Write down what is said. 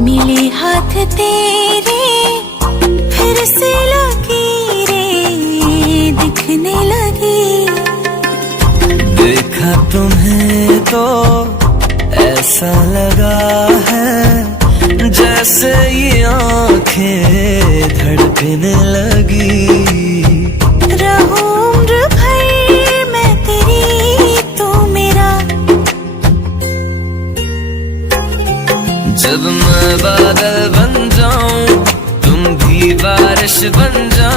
मिले हाथ तेरे फिर से लकीरें दिखने लगी। देखा तुम्हें तो ऐसा लगा है जैसे ये आंखें धड़कने लगी। रहूं उम्र भर मैं तेरी तू मेरा। जब मैं बादल बन जाऊं तुम भी बारिश बन जाओ।